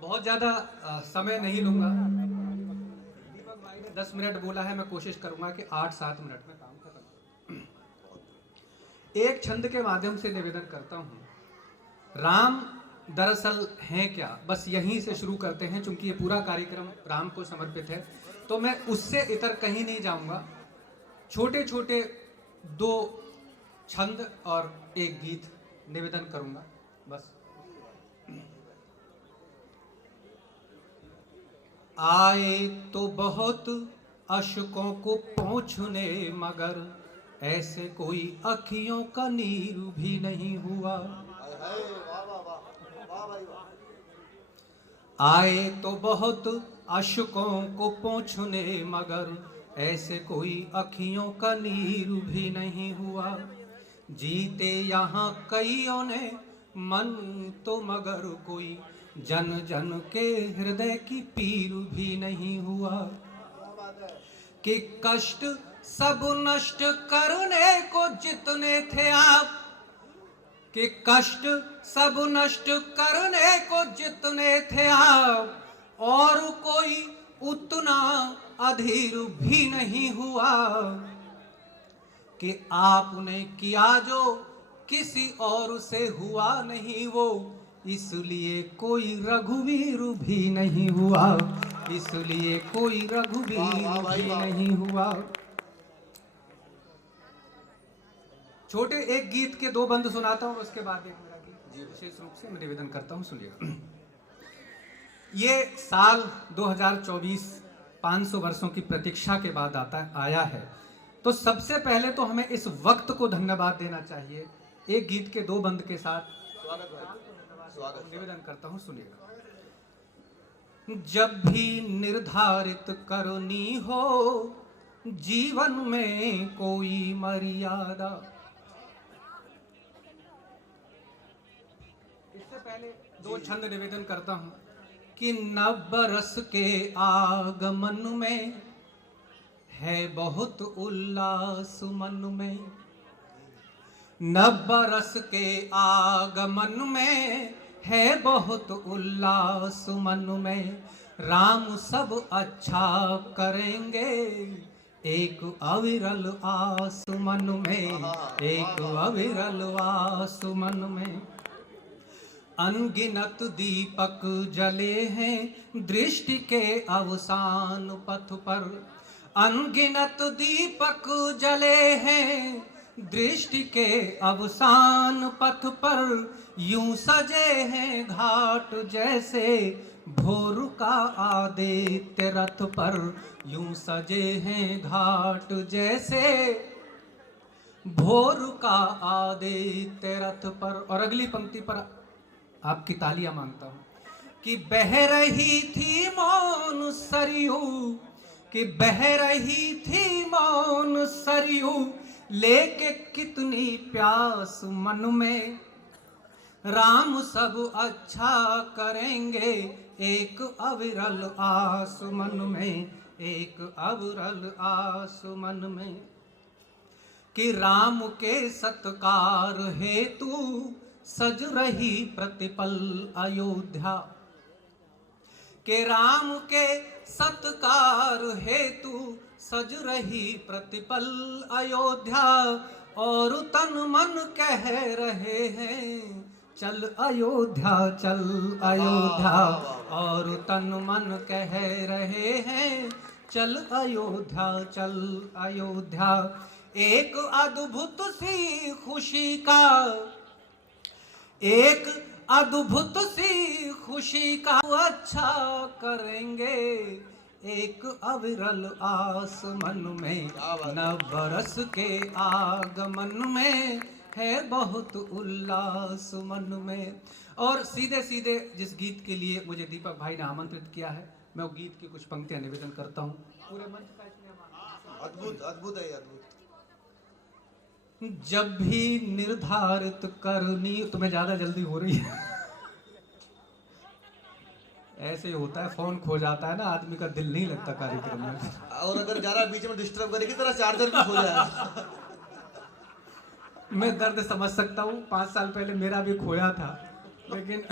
बहुत ज़्यादा समय नहीं लूँगा। दीपक भाई ने 10 मिनट बोला है, मैं कोशिश करूँगा कि 8-7 मिनट में काम खत्म। एक छंद के माध्यम से निवेदन करता हूँ। राम दरअसल हैं क्या, बस यहीं से शुरू करते हैं, चूंकि ये पूरा कार्यक्रम राम को समर्पित है तो मैं उससे इतर कहीं नहीं जाऊँगा। छोटे छोटे 2 छंद और एक गीत निवेदन करूँगा बस। आए तो बहुत अशकों को पोंछने, मगर ऐसे कोई अखियों का नीर भी नहीं हुआ। आए तो बहुत अशकों को पोंछने, मगर ऐसे कोई अखियों का नीर भी नहीं हुआ। जीते यहाँ कईयों ने मन तो, मगर कोई जन जन के हृदय की पीर भी नहीं हुआ। कि कष्ट सब नष्ट करने को जितने थे आप, कि कष्ट सब नष्ट करने को जितने थे आप, और कोई उतना अधीर भी नहीं हुआ। कि आपने किया जो किसी और से हुआ नहीं वो, इसलिए कोई रघुवीर भी नहीं हुआ, इसलिए कोई रघुवीर भी नहीं हुआ। छोटे एक गीत के 2 बंद सुनाता हूँ, उसके बाद एक मेरा गीत विशेष रूप से मैं निवेदन करता हूँ, सुनिएगा। ये साल 2024 500 वर्षों की प्रतीक्षा के बाद आया है, तो सबसे पहले तो हमें इस वक्त को धन्यवाद देना चाहिए। एक गीत के 2 बंद के साथ निवेदन करता हूँ, सुनिएगा। जब भी निर्धारित करनी हो जीवन में कोई मर्यादा, इससे पहले 2 छंद निवेदन करता हूँ। कि नव बरस के आगमन में है बहुत उल्लास मन में, नव बरस के आगमन में है बहुत उल्लास मन में। राम सब अच्छा करेंगे एक अविरल आस मन में, एक अविरल आस मन में। अनगिनत दीपक जले हैं दृष्टि के अवसान पथ पर, अनगिनत दीपक जले हैं दृष्टि के अवसान पथ पर। यूं सजे हैं घाट जैसे भोर का आदित्य रथ पर, यूं सजे हैं घाट जैसे भोर का आदित्य रथ पर। और अगली पंक्ति पर आपकी तालियां मांगता हूं। कि बह रही थी मौन सरयू, कि बह रही थी मौन सरयू, लेके कितनी प्यास मन में। राम सब अच्छा करेंगे एक अविरल आस मन में, एक अविरल आस मन में। कि राम के सत्कार हेतु सज रही प्रतिपल अयोध्या, के राम के सत्कार हेतु सज रही प्रतिपल अयोध्या। और तन मन कह रहे हैं चल अयोध्या चल अयोध्या, और तन मन कह रहे हैं चल अयोध्या चल अयोध्या। एक अद्भुत सी खुशी का, एक अद्भुत सी खुशी का अच्छा करेंगे एक अविरल आस मन में। नव बरस के आगमन में है बहुत उल्लास मन में। और सीधे सीधे जिस गीत के लिए मुझे दीपक भाई ने आमंत्रित किया है, मैं वो गीत की कुछ पंक्तियां निवेदन करता हूँ। पूरे मंच का इसमें अद्भुत अद्भुत है, अद्भुत। जब भी निर्धारित करनी, तुम्हें ज्यादा जल्दी हो रही है ऐसे ही होता है, फोन खो जाता है ना, आदमी का दिल नहीं लगता कार्यक्रम में। और अगर ज्यादा बीच में डिस्टर्ब करेगी तेरा चार्जर भी खो जाएगा। मैं दर्द समझ सकता हूँ, 5 साल पहले मेरा भी खोया था, लेकिन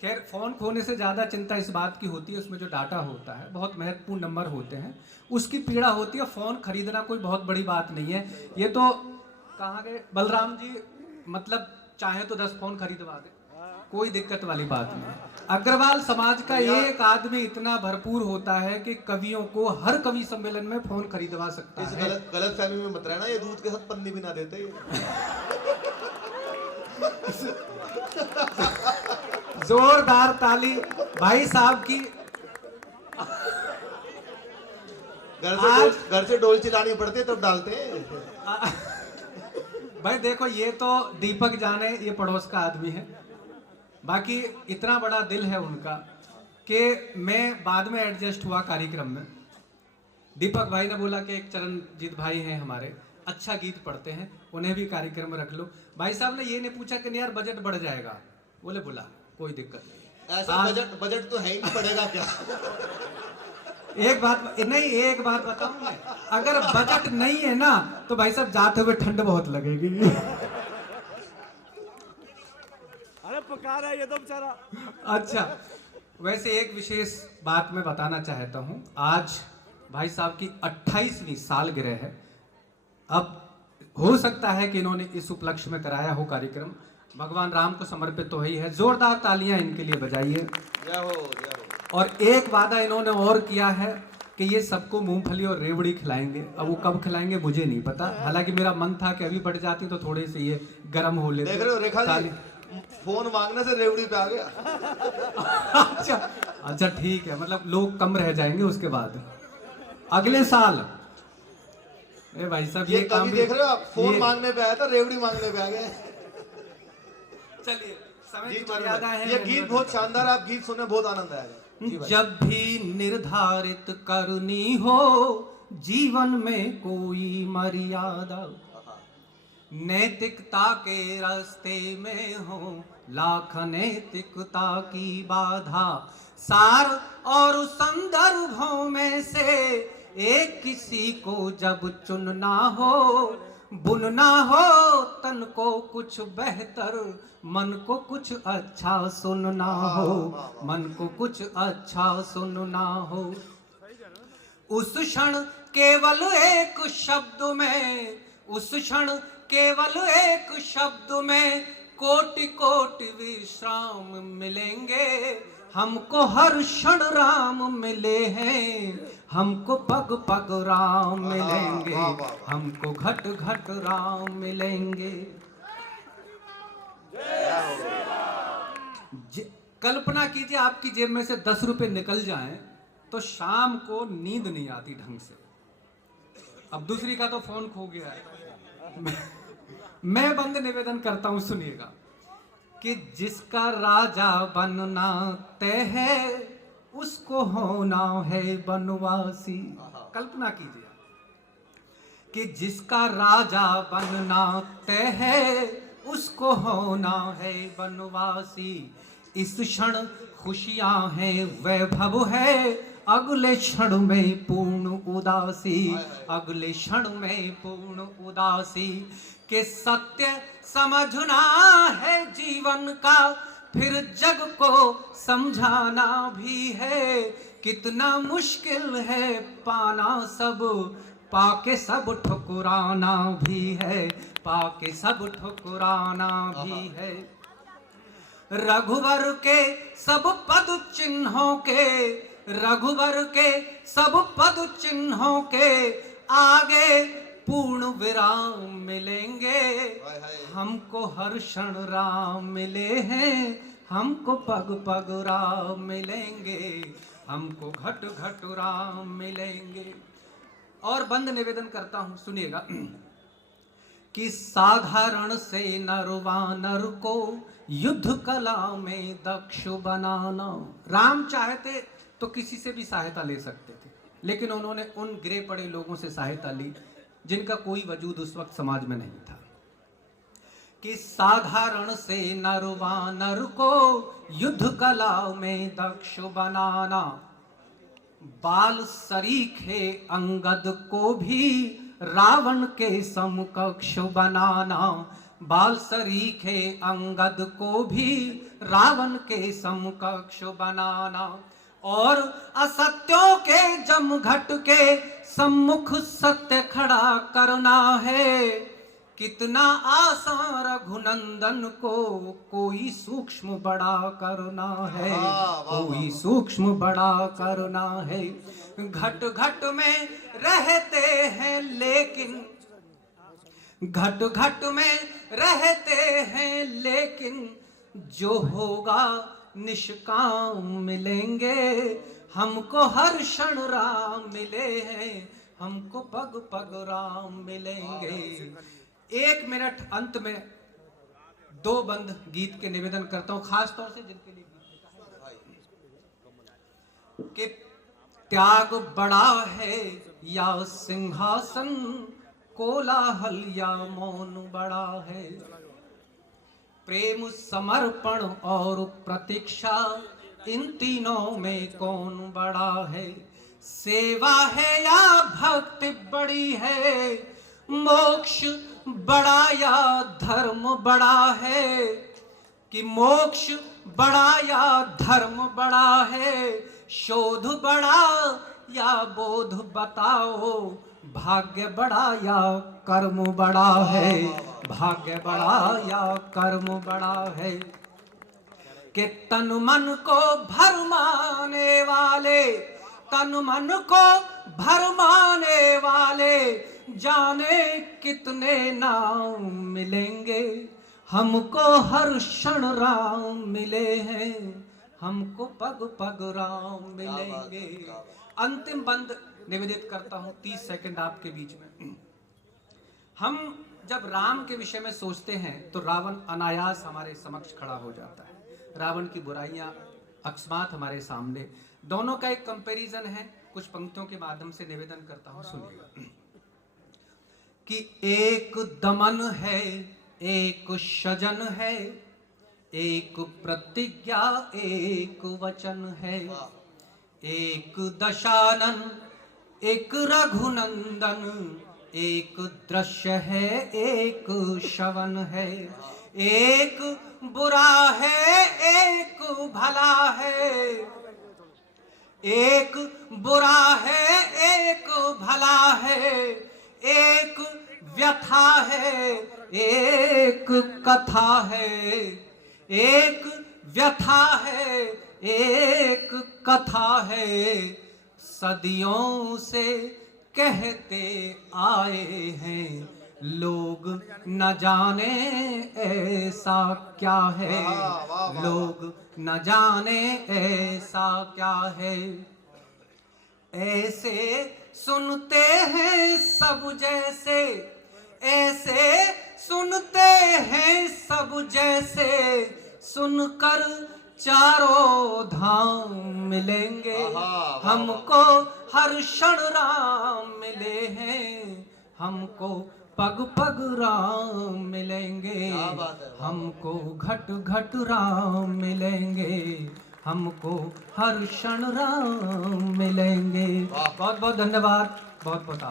खैर फोन खोने से ज्यादा चिंता इस बात की होती है, उसमें जो डाटा होता है बहुत महत्वपूर्ण नंबर होते हैं, उसकी पीड़ा होती है। फोन खरीदना कोई बहुत बड़ी बात नहीं है। ये तो कहाँ गए बलराम जी, मतलब चाहे तो 10 फोन खरीदवा दे, कोई दिक्कत वाली बात नहीं। अग्रवाल समाज का एक आदमी इतना भरपूर होता है कि कवियों को हर कवि सम्मेलन में फोन खरीदवा सकता इस है। गलत फहमी में मत रहना, ये दूध के साथ पन्नी भी ना देते। जोरदार ताली भाई साहब की। घर से डोल चिल्लानी पड़ती है तब डालते हैं। भाई देखो, ये तो दीपक जाने, ये पड़ोस का आदमी है, बाकी इतना बड़ा दिल है उनका कि मैं बाद में एडजस्ट हुआ कार्यक्रम में। दीपक भाई ने बोला कि एक चरणजीत भाई हैं हमारे, अच्छा गीत पढ़ते हैं, उन्हें भी कार्यक्रम में रख लो। भाई साहब ने ये नहीं पूछा कि नहीं यार बजट बढ़ जाएगा, बोले बोला कोई दिक्कत नहीं। ऐसा बजट तो है ही नहीं, पड़ेगा क्या? एक बात बताऊं मैं, अगर बजट नहीं है ना तो भाई साहब जाते हुए ठंड बहुत लगेगी। अरे पका रहा है ये तो बेचारा। अच्छा, वैसे एक विशेष बात मैं बताना चाहता हूं। आज भाई साहब की 28वीं सालगिरह है। अब हो सकता है कि इन्होंने इस उपलक्ष्य में कराया हो कार्यक्रम, भगवान राम को समर्पित तो ही है। जोरदार तालियां इनके लिए बजाइए। जय हो, जय हो। और एक वादा इन्होंने और किया है कि ये सबको मूंगफली और रेवड़ी खिलाएंगे। अब वो कब खिलाएंगे मुझे नहीं पता, हालांकि मेरा मन था कि अभी बढ़ जाती तो थोड़े से ये गर्म हो लेते। देख रहे हो रेखा जी, फोन मांगने से रेवड़ी पे आ गया। अच्छा ठीक है, मतलब लोग कम रह जाएंगे उसके बाद अगले साल। ए भाई साहब ये काम भी देख रहे हो आप, फोन मांगने पे आया था, रेवड़ी मांगने पे आ गए। चलिए, समय की गीत मर्यादा है। ये गीत बहुत शानदार, आप गीत सुने बहुत आनंद आएगा। जब भी निर्धारित करनी हो जीवन में कोई मर्यादा, नैतिकता के रास्ते में हो लाख नैतिकता की बाधा, सार और संदर्भों में से एक किसी को जब चुनना हो, बुनना हो तन को कुछ बेहतर, मन को कुछ अच्छा सुनना हो, मन को कुछ अच्छा सुनना हो। उस क्षण केवल एक शब्द में, उस क्षण केवल एक शब्द में कोटि कोटि विश्राम मिलेंगे। हमको हर क्षण राम मिले हैं, हमको पग पग राम मिलेंगे, हमको घट घट राम मिलेंगे। कल्पना कीजिए आपकी जेब में से 10 रुपए निकल जाएं तो शाम को नींद नहीं आती ढंग से। अब दूसरी का तो फोन खो गया है। मैं बंद निवेदन करता हूं, सुनिएगा कि जिसका राजा बनना तय है उसको होना है बनवासी। कल्पना कीजिए कि जिसका राजा बनना तय है उसको होना है बनवासी। इस क्षण खुशियां हैं, वैभव है, अगले क्षण में पूर्ण उदासी, अगले क्षण में पूर्ण उदासी। के सत्य समझना है जीवन का, फिर जग को समझाना भी है। कितना मुश्किल है पाना सब, पाके सब ठुकराना भी है, पाके सब ठुकराना भी है। रघुवर के सब पद चिन्हों के, रघुवर के सब पद चिन्हों के आगे पूर्ण विराम मिलेंगे। हमको हर क्षण राम मिले हैं, हमको पग पग राम मिलेंगे, हमको घट घट राम मिलेंगे। और बंद निवेदन करता हूं, सुनिएगा कि साधारण से नरवानर को युद्ध कला में दक्ष बनाना। राम चाहते तो किसी से भी सहायता ले सकते थे, लेकिन उन्होंने उन गिरे पड़े लोगों से सहायता ली जिनका कोई वजूद उस वक्त समाज में नहीं था। कि साधारण से नरवानर को युद्ध कला में दक्ष बनाना, बाल सरीखे अंगद को भी रावण के समकक्ष बनाना, बाल सरीखे अंगद को भी रावण के समकक्ष बनाना और असत्यों के जमघट के सम्मुख सत्य खड़ा करना है। कितना आसान रघुनंदन को कोई सूक्ष्म बड़ा करना है, कोई सूक्ष्म बड़ा करना है। घट घट में रहते हैं लेकिन, घट घट में रहते हैं लेकिन जो होगा निष्काम मिलेंगे। हमको हर क्षण राम मिले हैं, हमको पग पग राम मिलेंगे। 1 मिनट अंत में 2 बंद गीत के निवेदन करता हूं, खास तौर से जिनके लिए कि त्याग बड़ा है या सिंहासन, कोलाहल या मौन बड़ा है। प्रेम समर्पण और प्रतीक्षा, इन तीनों में कौन बड़ा है। सेवा है या भक्ति बड़ी है, मोक्ष बड़ा या धर्म बड़ा है। कि मोक्ष बड़ा या धर्म बड़ा है, शोध बड़ा या बोध बताओ। भाग्य बड़ा या कर्म बड़ा है, भाग्य बड़ा या कर्म बड़ा है। कि तन मन को भरमाने वाले, तन मन को भरमाने वाले जाने कितने नाम मिलेंगे। हमको हर क्षण राम मिले हैं, हमको पग पग राम मिलेंगे। अंतिम बंद निवेदित करता हूं 30 सेकंड आपके बीच में। हम जब राम के विषय में सोचते हैं तो रावण अनायास हमारे समक्ष खड़ा हो जाता है। रावण की बुराइयां अकस्मात हमारे सामने, दोनों का एक कंपैरिजन है। कुछ पंक्तियों के माध्यम से निवेदन करता हूं, सुनिएगा। कि एक दमन है, एक सजन है, एक प्रतिज्ञा एक वचन है। एक दशानन एक रघुनंदन, एक दृश्य है एक श्रवण है। एक बुरा है एक भला है, एक बुरा है एक भला है। एक व्यथा है एक कथा है, एक व्यथा है एक कथा है। सदियों से कहते आए हैं लोग, न जाने ऐसा क्या है। लोग न जाने ऐसा क्या है। ऐसे सुनते हैं सब जैसे, ऐसे सुनते हैं सब जैसे। सुनकर चारों धाम मिलेंगे, हमको हर क्षण राम मिले हैं। हमको पग पग राम मिलेंगे, हमको घट घट राम मिलेंगे। हमको हर क्षण राम मिलेंगे। बहुत बहुत धन्यवाद, बहुत बहुत आभार।